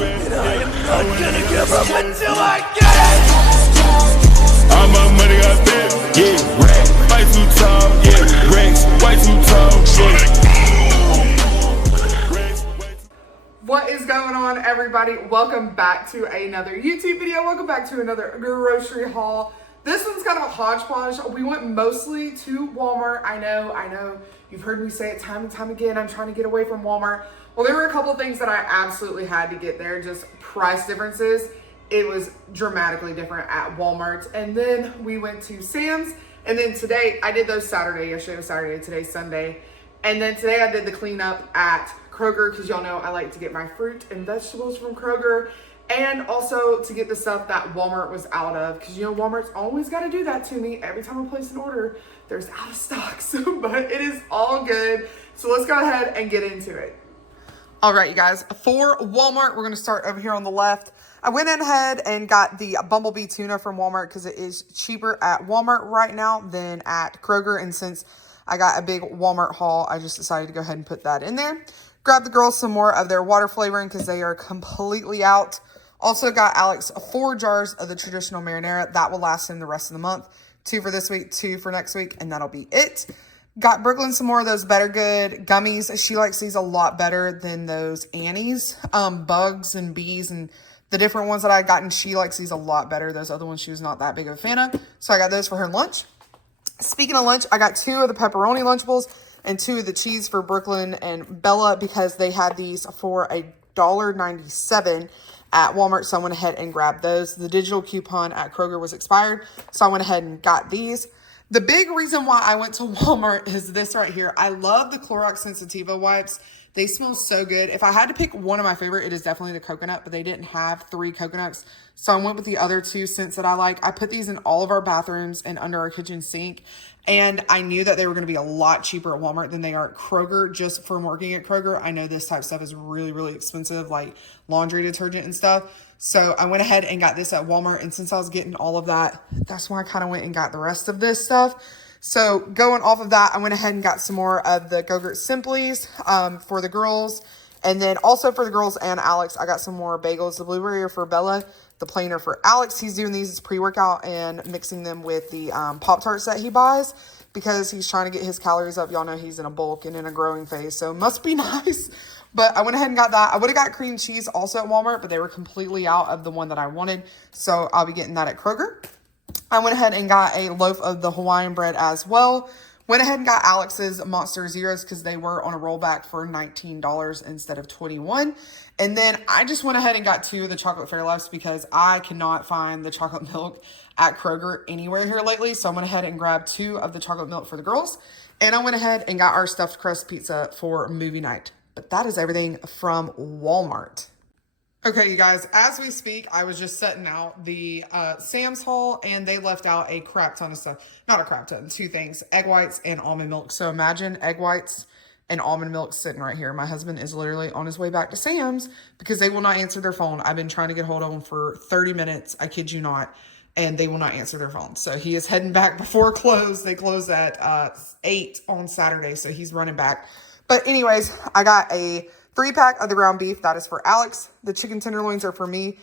And I am not gonna give up until I get it. All my money got big, yeah, racks, way too tall, yeah, racks, way too tall, yeah. What is going on, everybody? Welcome back to another YouTube video. Welcome back to another grocery haul. This one's kind of a hodgepodge. We went mostly to Walmart. I know. You've heard me say it time and time again. I'm trying to get away from Walmart. Well, there were a couple of things that I absolutely had to get there. Just price differences. It was dramatically different at Walmart. And then we went to Sam's. And then today, I did those Saturday. Yesterday was Saturday, today's Sunday. And then today I did the cleanup at Kroger, because y'all know I like to get my fruit and vegetables from Kroger. And also to get the stuff that Walmart was out of, because you know Walmart's always got to do that to me. Every time I place an order, there's out of stocks, but it is all good. So let's go ahead and get into it. All right, you guys, for Walmart, we're going to start over here on the left. I went in ahead and got the Bumblebee tuna from Walmart because it is cheaper at Walmart right now than at Kroger. And since I got a big Walmart haul, I just decided to go ahead and put that in there. Grab the girls some more of their water flavoring because they are completely out. Also got Alex 4 jars of the traditional marinara. That will last him the rest of the month. 2 for this week, 2 for next week, and that'll be it. Got Brooklyn some more of those Better Good gummies. She likes these a lot better than those Annie's. Bugs and bees and the different ones that I gotten, she likes these a lot better. Those other ones she was not that big of a fan of. So I got those for her lunch. Speaking of lunch, I got 2 of the pepperoni Lunchables and 2 of the cheese for Brooklyn and Bella because they had these for $1.97 at Walmart. So I went ahead and grabbed those. The digital coupon at Kroger was expired, so I went ahead and got these. The big reason why I went to Walmart is this right here. I love the Clorox Sensitiva wipes. They smell so good. If I had to pick one of my favorite, it is definitely the coconut, but they didn't have 3 coconuts. So I went with the other 2 scents that I like. I put these in all of our bathrooms and under our kitchen sink. And I knew that they were going to be a lot cheaper at Walmart than they are at Kroger. Just from working at Kroger, I know this type of stuff is really, really expensive, like laundry detergent and stuff. So I went ahead and got this at Walmart. And since I was getting all of that, that's why I kind of went and got the rest of this stuff. So going off of that, I went ahead and got some more of the Go-Gurt Simplies for the girls. And then also for the girls and Alex, I got some more bagels. The blueberry are for Bella, the plain are for Alex. He's doing these as pre-workout and mixing them with the Pop-Tarts that he buys because he's trying to get his calories up. Y'all know he's in a bulk and in a growing phase, so it must be nice. But I went ahead and got that. I would have got cream cheese also at Walmart, but they were completely out of the one that I wanted. So I'll be getting that at Kroger. I went ahead and got a loaf of the Hawaiian bread as well. Went ahead and got Alex's Monster Zeros because they were on a rollback for $19 instead of $21. And then I just went ahead and got 2 of the Chocolate Fairlifes because I cannot find the chocolate milk at Kroger anywhere here lately. So I went ahead and grabbed 2 of the chocolate milk for the girls. And I went ahead and got our stuffed crust pizza for movie night. But that is everything from Walmart. Okay, you guys, as we speak, I was just setting out the Sam's haul, and they left out a crap ton of stuff. Not a crap ton, 2 things, egg whites and almond milk. So imagine egg whites and almond milk sitting right here. My husband is literally on his way back to Sam's because they will not answer their phone. I've been trying to get hold of them for 30 minutes. I kid you not. And they will not answer their phone. So he is heading back before close. They close at 8 on Saturday, so he's running back. But anyways, I got a 3-pack of the ground beef. That is for Alex. The chicken tenderloins are for me.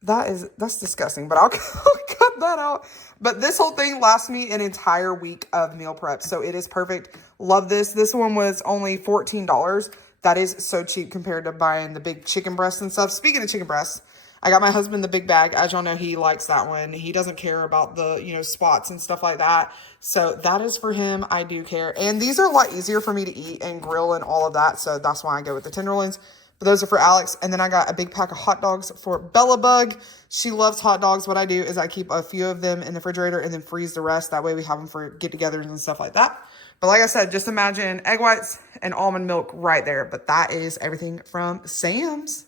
That's disgusting, but I'll cut that out. But this whole thing lasts me an entire week of meal prep, so it is perfect. Love this. This one was only $14. That is so cheap compared to buying the big chicken breasts and stuff. Speaking of chicken breasts, I got my husband the big bag. As y'all know, he likes that one. He doesn't care about the, spots and stuff like that. So that is for him. I do care. And these are a lot easier for me to eat and grill and all of that. So that's why I go with the tenderloins. But those are for Alex. And then I got a big pack of hot dogs for Bella Bug. She loves hot dogs. What I do is I keep a few of them in the refrigerator and then freeze the rest. That way we have them for get-togethers and stuff like that. But like I said, just imagine egg whites and almond milk right there. But that is everything from Sam's.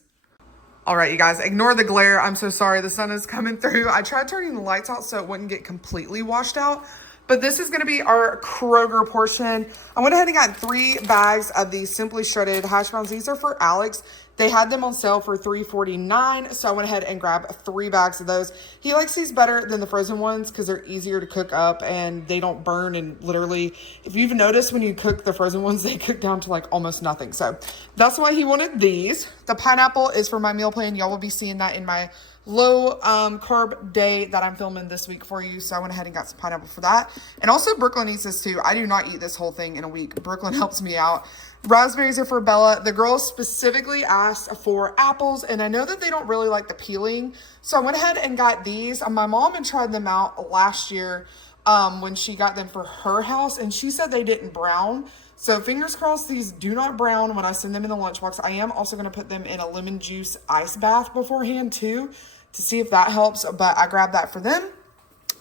All right, you guys, ignore the glare. I'm so sorry. The sun is coming through. I tried turning the lights out so it wouldn't get completely washed out, But this is going to be our Kroger portion. I went ahead and got 3 bags of these Simply Shredded hash browns. These are for Alex. They had them on sale for $3.49, so I went ahead and grabbed 3 bags of those. He likes these better than the frozen ones because they're easier to cook up and they don't burn. And literally, if you've noticed, when you cook the frozen ones, they cook down to like almost nothing. So that's why he wanted these. The pineapple is for my meal plan. Y'all will be seeing that in my low carb day that I'm filming this week for you. So I went ahead and got some pineapple for that. And also Brooklyn eats this too. I do not eat this whole thing in a week. Brooklyn helps me out. Raspberries are for Bella. The girls specifically asked for apples, and I know that they don't really like the peeling. So I went ahead and got these. My mom had tried them out last year when she got them for her house, and she said they didn't brown. So fingers crossed these do not brown when I send them in the lunchbox. I am also going to put them in a lemon juice ice bath beforehand too, to see if that helps, but I grabbed that for them.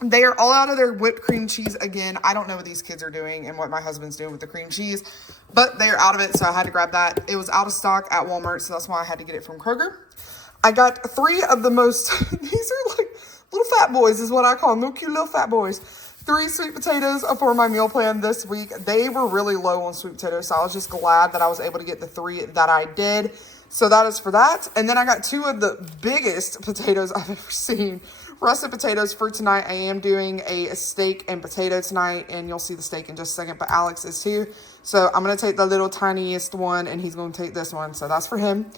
They are all out of their whipped cream cheese again. I don't know what these kids are doing and what my husband's doing with the cream cheese, but they are out of it, so I had to grab that. It was out of stock at Walmart, so that's why I had to get it from Kroger. I got 3 of the most, these are like little fat boys is what I call them, little cute little fat boys. 3 sweet potatoes for my meal plan this week. They were really low on sweet potatoes, so I was just glad that I was able to get the 3 that I did. So that is for that. And then I got 2 of the biggest potatoes I've ever seen. Russet potatoes for tonight. I am doing a steak and potato tonight, and you'll see the steak in just a second, but Alex is too. So I'm going to take the little tiniest one, and he's going to take this one. So that's for him.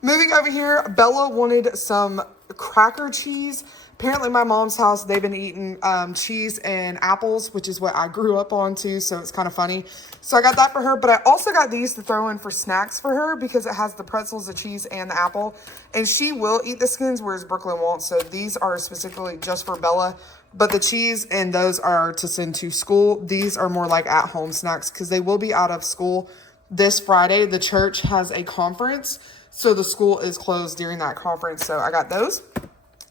Moving over here, Bella wanted some cracker cheese. Apparently my mom's house, they've been eating cheese and apples, which is what I grew up on too, so it's kind of funny. So I got that for her, but I also got these to throw in for snacks for her because it has the pretzels, the cheese, and the apple. And she will eat the skins, whereas Brooklyn won't. So these are specifically just for Bella. But the cheese and those are to send to school. These are more like at-home snacks because they will be out of school this Friday. The church has a conference, so the school is closed during that conference. So I got those.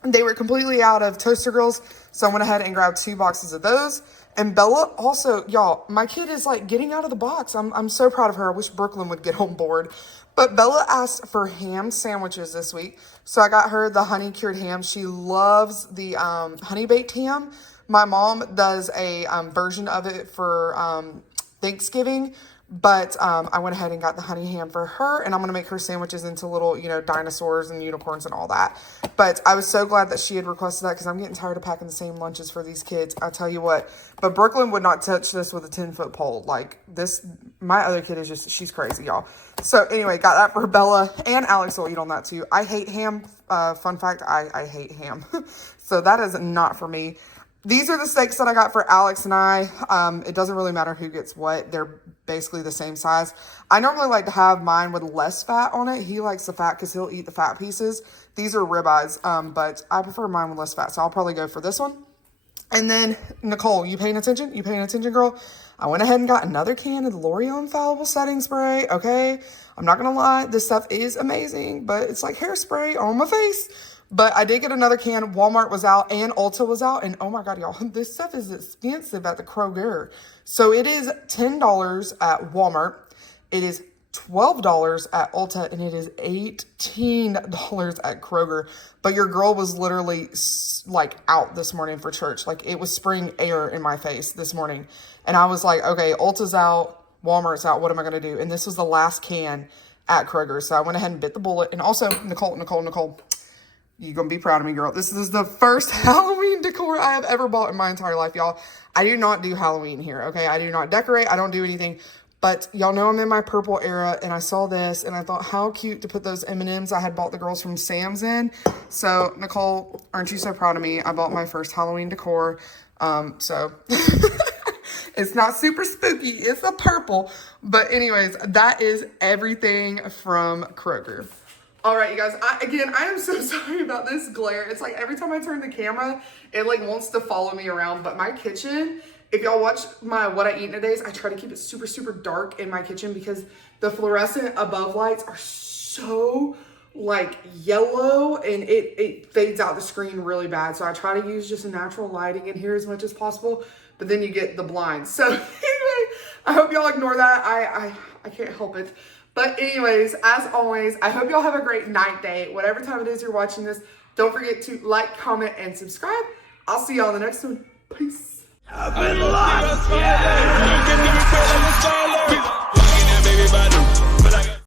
They were completely out of Toaster Grills, so I went ahead and grabbed 2 boxes of those. And Bella also, y'all, my kid is like getting out of the box. I'm so proud of her. I wish Brooklyn would get on board. But Bella asked for ham sandwiches this week, so I got her the honey cured ham. She loves the honey baked ham. My mom does a version of it for Thanksgiving. But I went ahead and got the honey ham for her, and I'm going to make her sandwiches into little, you know, dinosaurs and unicorns and all that. But I was so glad that she had requested that because I'm getting tired of packing the same lunches for these kids. I'll tell you what. But Brooklyn would not touch this with a 10-foot pole. Like this, my other kid is just, she's crazy, y'all. So anyway, got that for Bella, and Alex will eat on that too. I hate ham. Fun fact, I hate ham. So that is not for me. These are the steaks that I got for Alex and I. It doesn't really matter who gets what. They're basically the same size. I normally like to have mine with less fat on it. He likes the fat because he'll eat the fat pieces. These are ribeyes, but I prefer mine with less fat, so I'll probably go for this one. And then, Nicole, you paying attention? You paying attention, girl? I went ahead and got another can of the L'Oreal Infallible Setting Spray, okay? I'm not going to lie. This stuff is amazing, but it's like hairspray on my face. But I did get another can. Walmart was out and Ulta was out. And oh my God, y'all, this stuff is expensive at the Kroger. So it is $10 at Walmart. It is $12 at Ulta, and it is $18 at Kroger. But your girl was literally like out this morning for church. Like it was spraying air in my face this morning. And I was like, okay, Ulta's out, Walmart's out. What am I going to do? And this was the last can at Kroger. So I went ahead and bit the bullet. And also, Nicole, you're going to be proud of me, girl. This is the first Halloween decor I have ever bought in my entire life, y'all. I do not do Halloween here, okay? I do not decorate. I don't do anything. But y'all know I'm in my purple era, and I saw this, and I thought how cute to put those M&Ms I had bought the girls from Sam's in. So, Nicole, aren't you so proud of me? I bought my first Halloween decor. So, it's not super spooky. It's a purple. But anyways, that is everything from Kroger. All right, you guys, I am so sorry about this glare. It's like every time I turn the camera, it like wants to follow me around. But my kitchen, if y'all watch my What I Eat in a Days, I try to keep it super, super dark in my kitchen because the fluorescent above lights are so like yellow and it fades out the screen really bad. So I try to use just a natural lighting in here as much as possible, but then you get the blinds. So anyway, I hope y'all ignore that. I can't help it. But anyways, as always, I hope y'all have a great night, day, whatever time it is you're watching this. Don't forget to like, comment, and subscribe. I'll see y'all in the next one. Peace. I've been lost, yeah.